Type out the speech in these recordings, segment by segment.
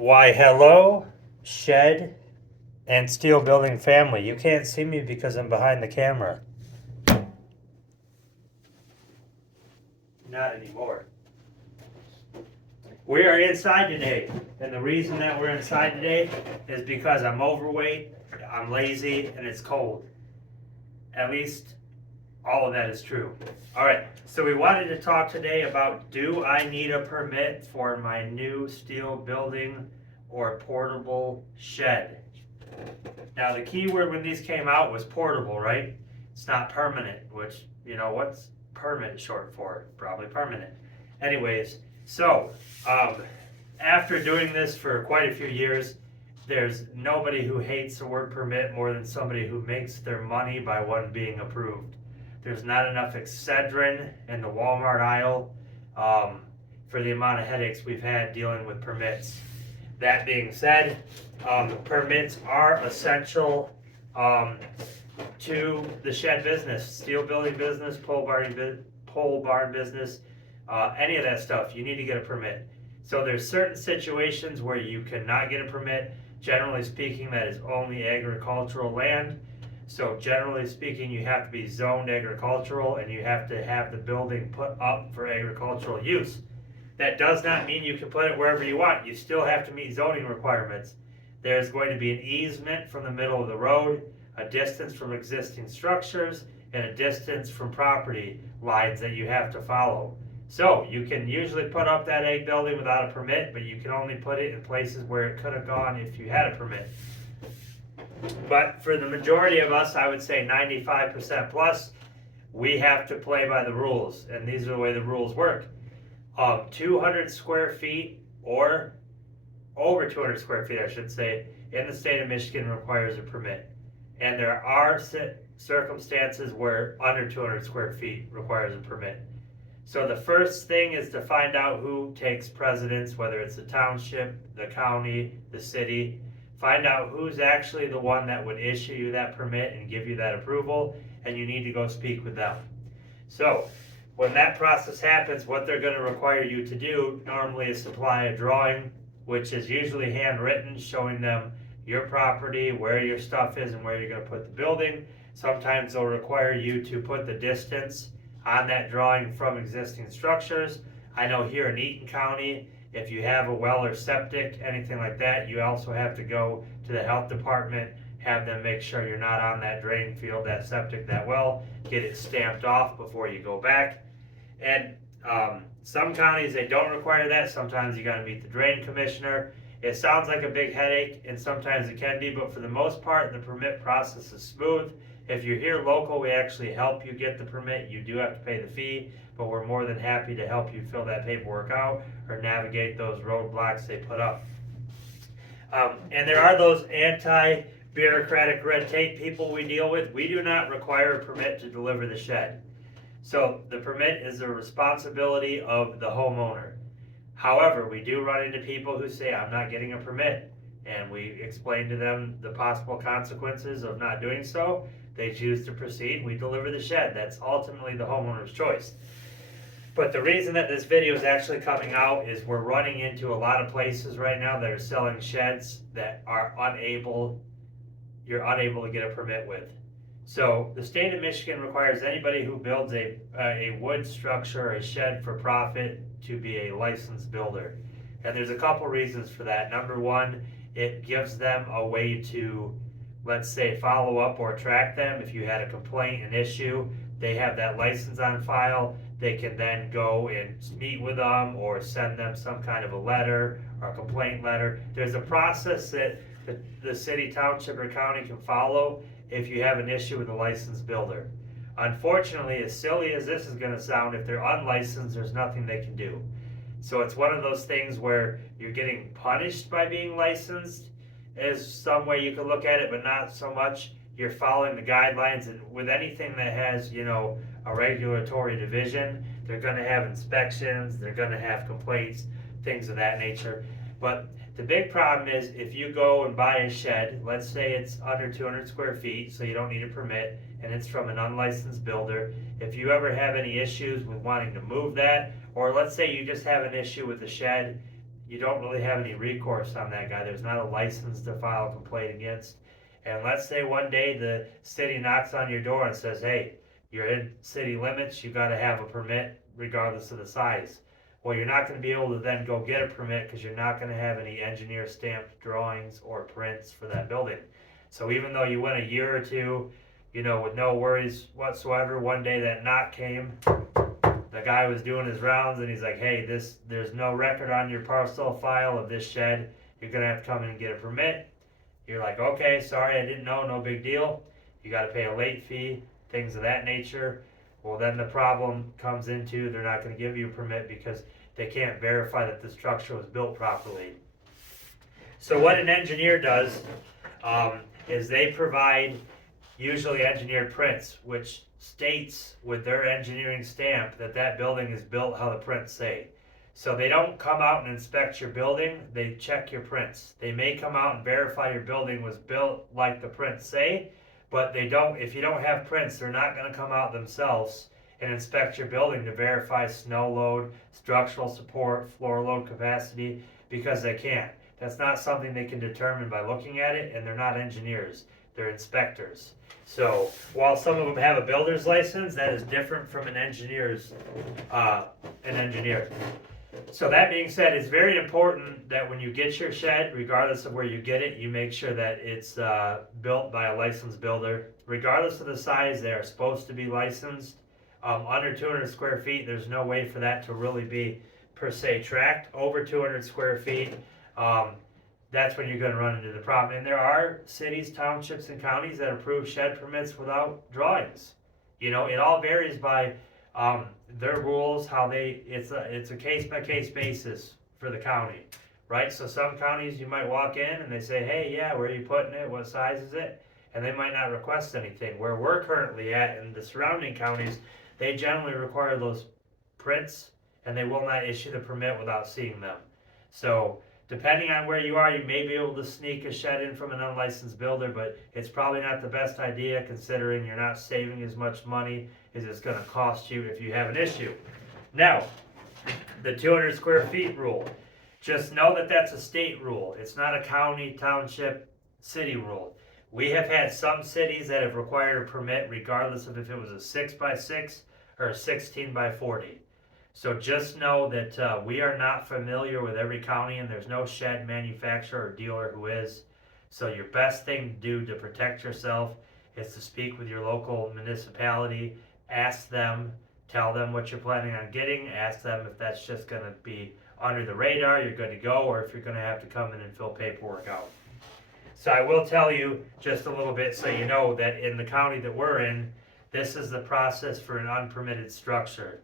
Why, hello, shed and steel building family. You can't see me because I'm behind the camera. Not anymore. We are inside today, and the reason that we're inside today is because I'm overweight, I'm lazy, and it's cold. At least all of that is true. All right, so we wanted to talk today about, do I need a permit for my new steel building or portable shed? Now, the key word when these came out was portable, right? It's not permanent, which, what's permanent short for? Probably permanent. Anyways, so after doing this for quite a few years, there's nobody who hates the word permit more than somebody who makes their money by one being approved. There's not enough Excedrin in the Walmart aisle for the amount of headaches we've had dealing with permits. That being said, permits are essential to the shed business, steel building business, pole barn business, any of that stuff. You need to get a permit. So there's certain situations where you cannot get a permit. Generally speaking, that is only agricultural land. So generally speaking, you have to be zoned agricultural and you have to have the building put up for agricultural use. That does not mean you can put it wherever you want. You still have to meet zoning requirements. There's going to be an easement from the middle of the road, a distance from existing structures, and a distance from property lines that you have to follow. So you can usually put up that egg building without a permit, but you can only put it in places where it could have gone if you had a permit. But for the majority of us, I would say 95% plus, we have to play by the rules, and these are the way the rules work. 200 square feet or over 200 square feet, I should say, in the state of Michigan requires a permit. And there are circumstances where under 200 square feet requires a permit. So the first thing is to find out who takes precedence, whether it's the township, the county, the city. Find out who's actually the one that would issue you that permit and give you that approval, and you need to go speak with them. So when that process happens, what they're going to require you to do normally is supply a drawing, which is usually handwritten, showing them your property, where your stuff is, and where you're going to put the building. Sometimes they'll require you to put the distance on that drawing from existing structures. I know here in Eaton County, if you have a well or septic, anything like that, you also have to go to the health department, have them make sure you're not on that drain field, that septic, that well, get it stamped off before you go back. And some counties, they don't require that. Sometimes you got to meet the drain commissioner. It sounds like a big headache, and sometimes it can be, but for the most part, the permit process is smooth. If you're here local, we actually help you get the permit. You do have to pay the fee, but we're more than happy to help you fill that paperwork out or navigate those roadblocks they put up. And there are those anti-bureaucratic red tape people we deal with. We do not require a permit to deliver the shed. So the permit is the responsibility of the homeowner. However, we do run into people who say, I'm not getting a permit. And we explain to them the possible consequences of not doing so. They choose to proceed. We deliver the shed. That's ultimately the homeowner's choice. But the reason that this video is actually coming out is we're running into a lot of places right now that are selling sheds that are you're unable to get a permit with. So the state of Michigan requires anybody who builds a wood structure, a shed for profit, to be a licensed builder. And there's a couple reasons for that. Number one, it gives them a way to, let's say, follow up or track them. If you had a complaint, an issue, they have that license on file. They can then go and meet with them or send them some kind of a letter or a complaint letter. There's a process that the city, township, or county can follow if you have an issue with a licensed builder. Unfortunately, as silly as this is going to sound, if they're unlicensed, there's nothing they can do. So it's one of those things where you're getting punished by being licensed, is some way you can look at it, but not so much. You're following the guidelines, and with anything that has, a regulatory division, they're going to have inspections, they're going to have complaints, things of that nature. But the big problem is if you go and buy a shed, let's say it's under 200 square feet, so you don't need a permit, and it's from an unlicensed builder. If you ever have any issues with wanting to move that, or let's say you just have an issue with the shed, you don't really have any recourse on that guy. There's not a license to file a complaint against. And let's say one day the city knocks on your door and says, hey, you're in city limits, you gotta have a permit regardless of the size. Well, you're not gonna be able to then go get a permit because you're not gonna have any engineer stamped drawings or prints for that building. So even though you went a year or two, with no worries whatsoever, one day that knock came, the guy was doing his rounds and he's like, hey, there's no record on your parcel file of this shed, you're gonna have to come in and get a permit. You're like, okay, sorry, I didn't know, no big deal. You gotta pay a late fee, things of that nature. Well, then the problem comes into, they're not gonna give you a permit because they can't verify that the structure was built properly. So what an engineer does, is they provide usually engineered prints, which states with their engineering stamp that that building is built how the prints say. So they don't come out and inspect your building, they check your prints. They may come out and verify your building was built like the prints say, but they don't, if you don't have prints, they're not gonna come out themselves and inspect your building to verify snow load, structural support, floor load capacity, because they can't. That's not something they can determine by looking at it, and they're not engineers, they're inspectors. So while some of them have a builder's license, that is different from an engineer. So that being said, it's very important that when you get your shed, regardless of where you get it, you make sure that it's built by a licensed builder. Regardless of the size, they are supposed to be licensed. Under 200 square feet, there's no way for that to really be per se tracked. Over 200 square feet, that's when you're going to run into the problem. And there are cities, townships, and counties that approve shed permits without drawings. It all varies by their rules, how it's a case-by-case basis for the county, right? So some counties you might walk in and they say, hey, yeah, where are you putting it? What size is it? And they might not request anything. Where we're currently at in the surrounding counties, they generally require those prints and they will not issue the permit without seeing them. So depending on where you are, you may be able to sneak a shed in from an unlicensed builder, but it's probably not the best idea considering you're not saving as much money as it's going to cost you if you have an issue. Now, the 200 square feet rule. Just know that that's a state rule. It's not a county, township, city rule. We have had some cities that have required a permit regardless of if it was a 6x6 or a 16x40. So just know that we are not familiar with every county, and there's no shed manufacturer or dealer who is. So your best thing to do to protect yourself is to speak with your local municipality, ask them, tell them what you're planning on getting, ask them if that's just going to be under the radar, you're good to go, or if you're going to have to come in and fill paperwork out. So I will tell you just a little bit so you know that in the county that we're in, this is the process for an unpermitted structure.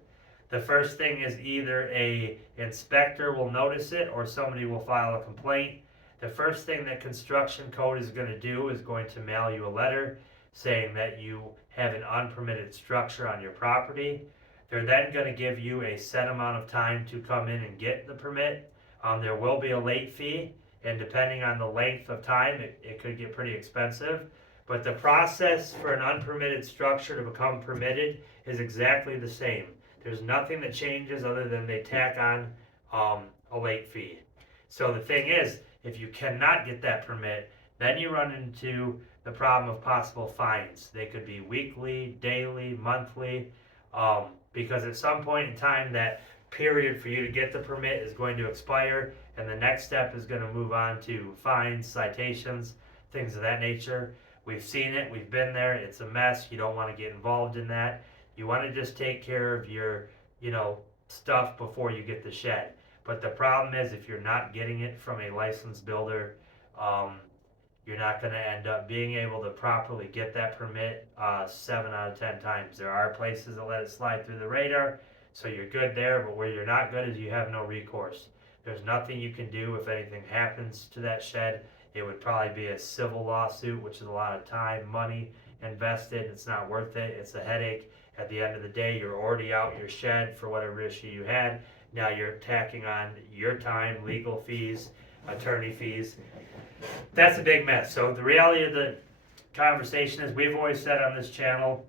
The first thing is either a inspector will notice it or somebody will file a complaint. The first thing that construction code is going to do is going to mail you a letter saying that you have an unpermitted structure on your property. They're then going to give you a set amount of time to come in and get the permit. There will be a late fee, and depending on the length of time, it could get pretty expensive. But the process for an unpermitted structure to become permitted is exactly the same. There's nothing that changes other than they tack on a late fee. So the thing is, if you cannot get that permit, then you run into the problem of possible fines. They could be weekly, daily, monthly, because at some point in time that period for you to get the permit is going to expire, and the next step is going to move on to fines, citations, things of that nature. We've seen it, we've been there, it's a mess, you don't want to get involved in that. You want to just take care of your, stuff before you get the shed. But the problem is if you're not getting it from a licensed builder, you're not going to end up being able to properly get that permit 7 out of 10 times. There are places that let it slide through the radar, so you're good there, but where you're not good is you have no recourse. There's nothing you can do if anything happens to that shed. It would probably be a civil lawsuit, which is a lot of time, money invested. It's not worth it. It's a headache. At the end of the day, you're already out your shed for whatever issue you had. Now you're tacking on your time, legal fees, attorney fees. That's a big mess. So the reality of the conversation is we've always said on this channel,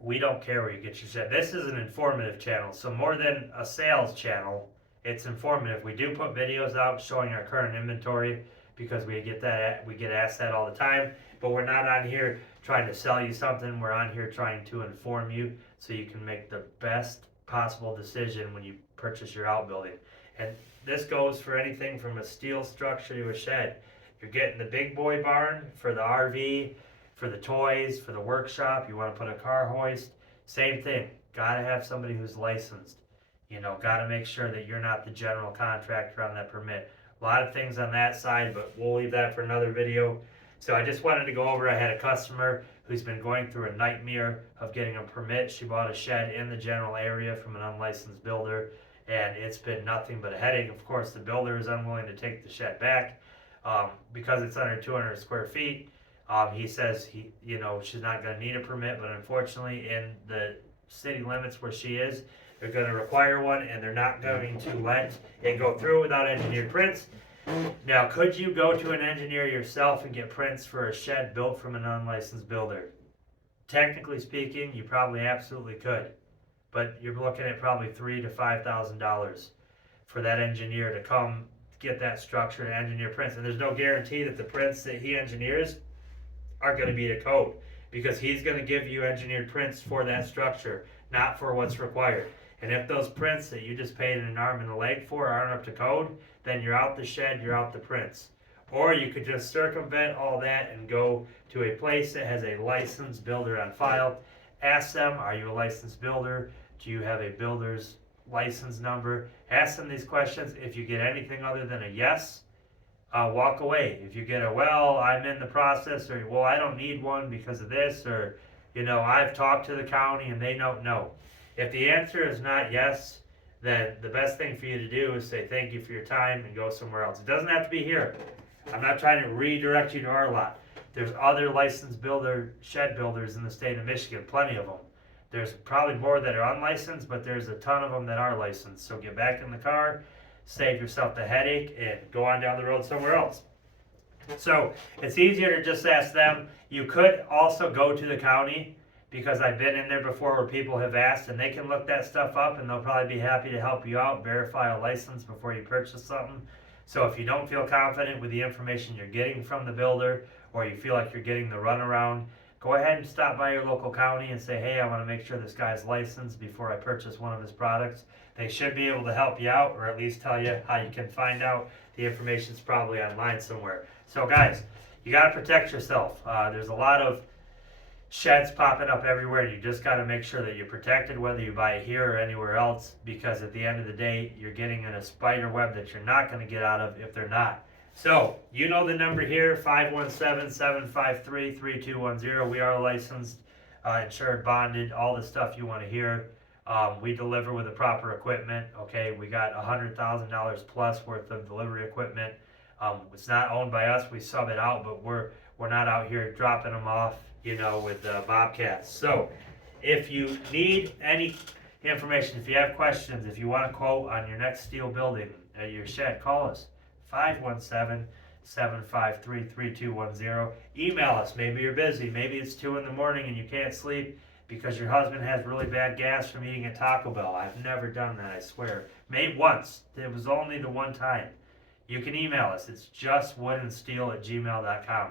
we don't care where you get your shed. This is an informative channel. So more than a sales channel, it's informative. We do put videos out showing our current inventory because we get asked that all the time, but we're not on here trying to sell you something. We're on here trying to inform you so you can make the best possible decision when you purchase your outbuilding. And this goes for anything from a steel structure to a shed. You're getting the big boy barn for the RV, for the toys, for the workshop. You want to put a car hoist, same thing. Got to have somebody who's licensed. Got to make sure that you're not the general contractor on that permit. A lot of things on that side, but we'll leave that for another video. So I just wanted to go over, I had a customer who's been going through a nightmare of getting a permit. She bought a shed in the general area from an unlicensed builder, and it's been nothing but a headache. Of course, the builder is unwilling to take the shed back because it's under 200 square feet. He says she's not going to need a permit, but unfortunately in the city limits where she is, they're going to require one, and they're not going to let it go through without engineered prints. Now, could you go to an engineer yourself and get prints for a shed built from an unlicensed builder? Technically speaking, you probably absolutely could, but you're looking at probably $3,000 to $5,000 for that engineer to come get that structure and engineer prints. And there's no guarantee that the prints that he engineers are going to be to code, because he's going to give you engineered prints for that structure, not for what's required. And if those prints that you just paid an arm and a leg for aren't up to code, then you're out the shed, you're out the prints. Or you could just circumvent all that and go to a place that has a licensed builder on file. Ask them, are you a licensed builder? Do you have a builder's license number? Ask them these questions. If you get anything other than a yes, walk away. If you get a, well, I'm in the process, or, well, I don't need one because of this, or, I've talked to the county and they don't know. If the answer is not yes, then the best thing for you to do is say thank you for your time and go somewhere else. It doesn't have to be here. I'm not trying to redirect you to our lot. There's other licensed shed builders in the state of Michigan, plenty of them. There's probably more that are unlicensed, but there's a ton of them that are licensed. So get back in the car, save yourself the headache, and go on down the road somewhere else. So it's easier to just ask them. You could also go to the county, because I've been in there before where people have asked, and they can look that stuff up and they'll probably be happy to help you out, verify a license before you purchase something. So if you don't feel confident with the information you're getting from the builder, or you feel like you're getting the runaround, go ahead and stop by your local county and say, hey, I want to make sure this guy's licensed before I purchase one of his products. They should be able to help you out, or at least tell you how you can find out. The information's probably online somewhere. So guys, you got to protect yourself. There's a lot of sheds popping up everywhere. You just got to make sure that you're protected, whether you buy it here or anywhere else, because at the end of the day, you're getting in a spider web that you're not going to get out of if they're not. So, you know the number here, 517-753-3210. We are licensed, insured, bonded, all the stuff you want to hear. We deliver with the proper equipment. Okay, we got $100,000 plus worth of delivery equipment. It's not owned by us. We sub it out, but we're not out here dropping them off, with Bobcats. So if you need any information, if you have questions, if you want a quote on your next steel building at your shed, call us, 517-753-3210. Email us. Maybe you're busy. Maybe it's 2 in the morning and you can't sleep because your husband has really bad gas from eating at Taco Bell. I've never done that, I swear. Maybe once. It was only the one time. You can email us. It's justwoodandsteel@gmail.com.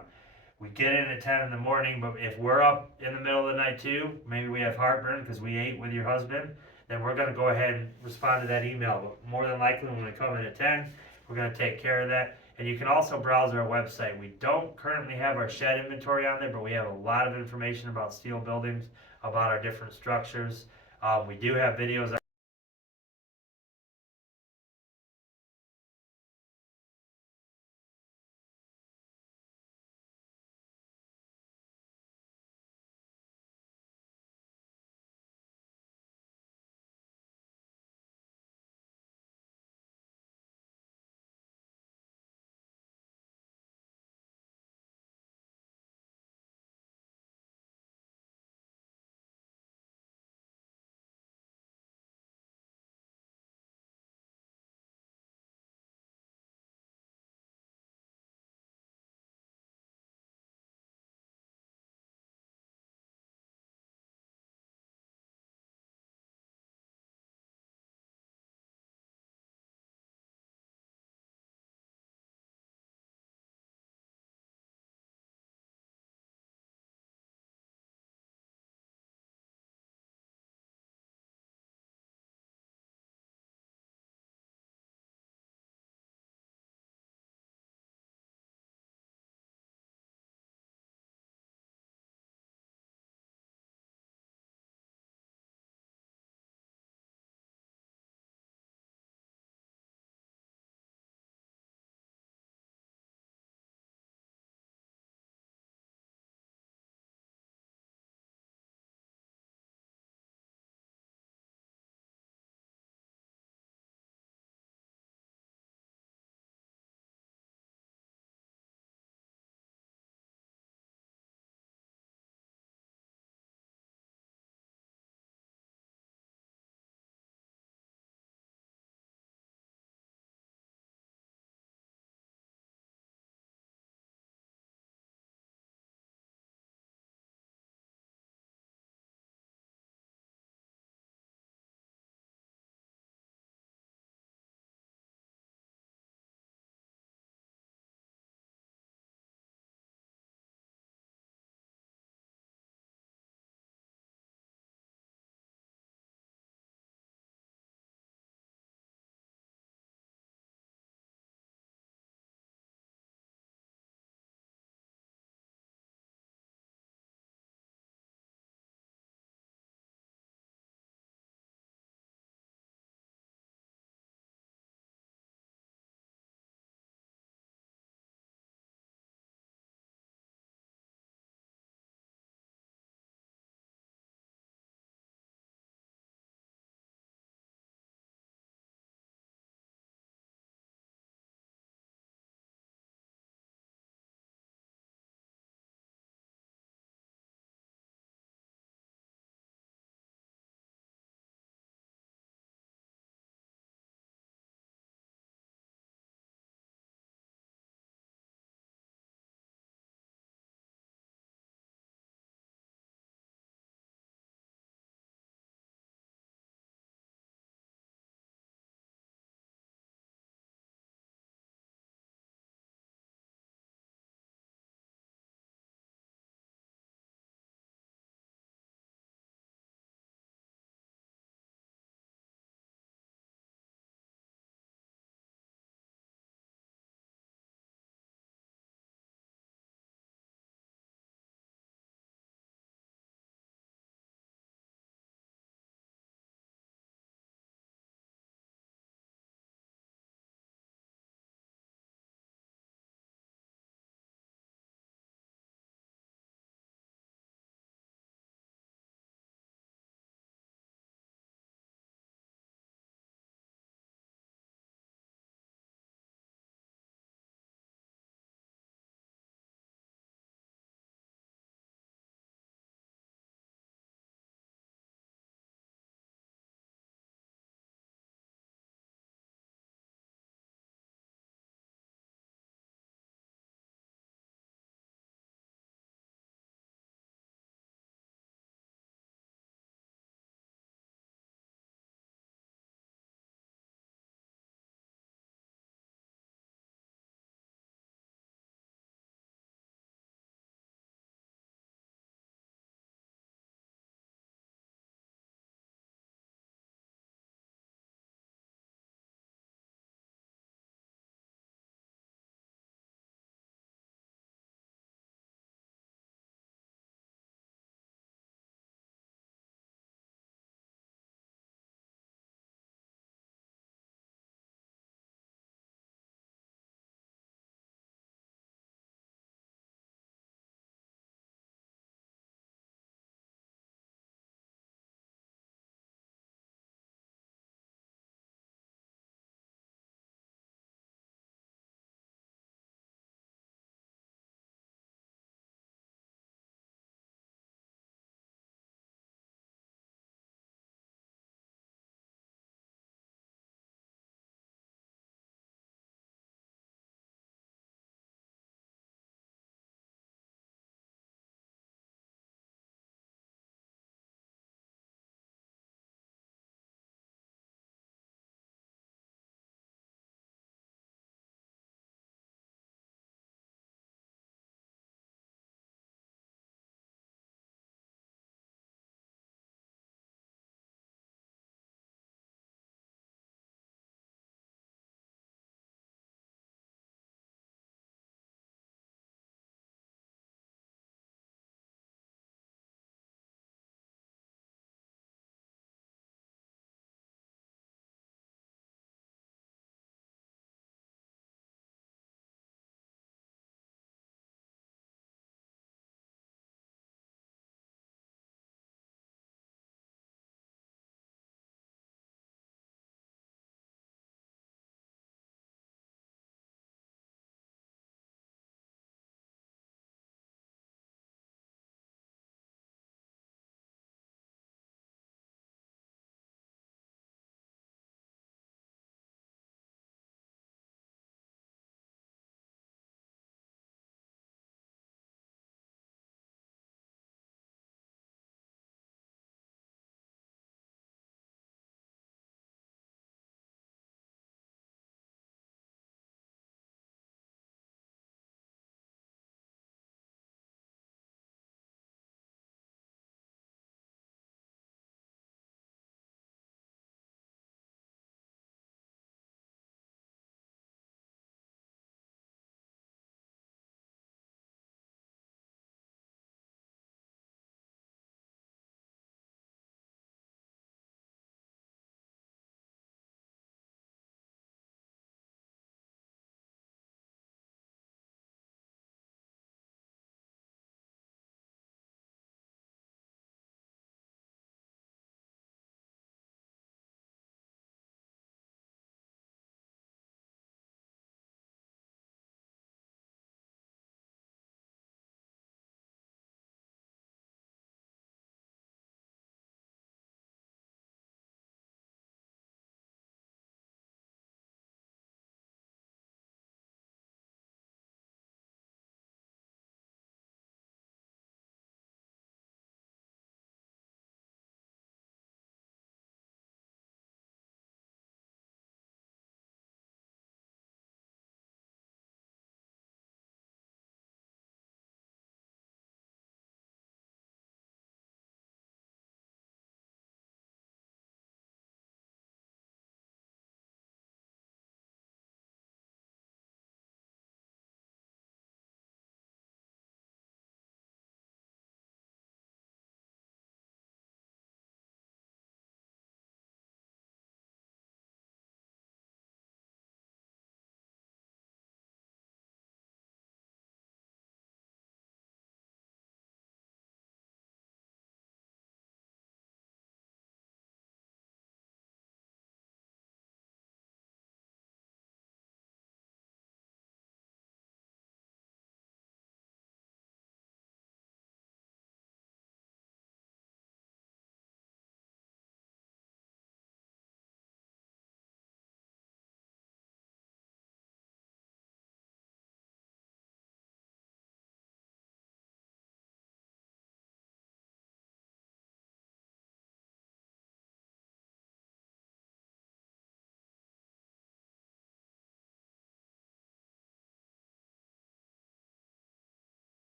We get in at 10 in the morning, but if we're up in the middle of the night too, maybe we have heartburn because we ate with your husband, then we're going to go ahead and respond to that email. But more than likely, when we come in at 10, we're going to take care of that. And you can also browse our website. We don't currently have our shed inventory on there, but we have a lot of information about steel buildings, about our different structures. We do have videos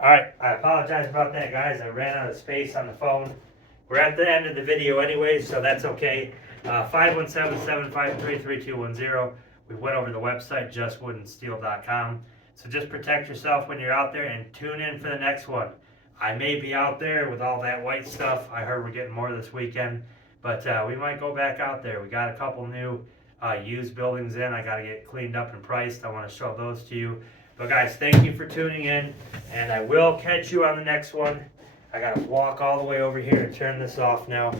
Alright, I apologize about that, guys. I ran out of space on the phone. We're at the end of the video anyway, so that's okay. 517-753-3210. We went over the website, justwoodandsteel.com. So just protect yourself when you're out there and tune in for the next one. I may be out there with all that white stuff. I heard we're getting more this weekend, but we might go back out there. We got a couple new used buildings in. I got to get cleaned up and priced. I want to show those to you. But guys, thank you for tuning in, and I will catch you on the next one. I got to walk all the way over here and turn this off now.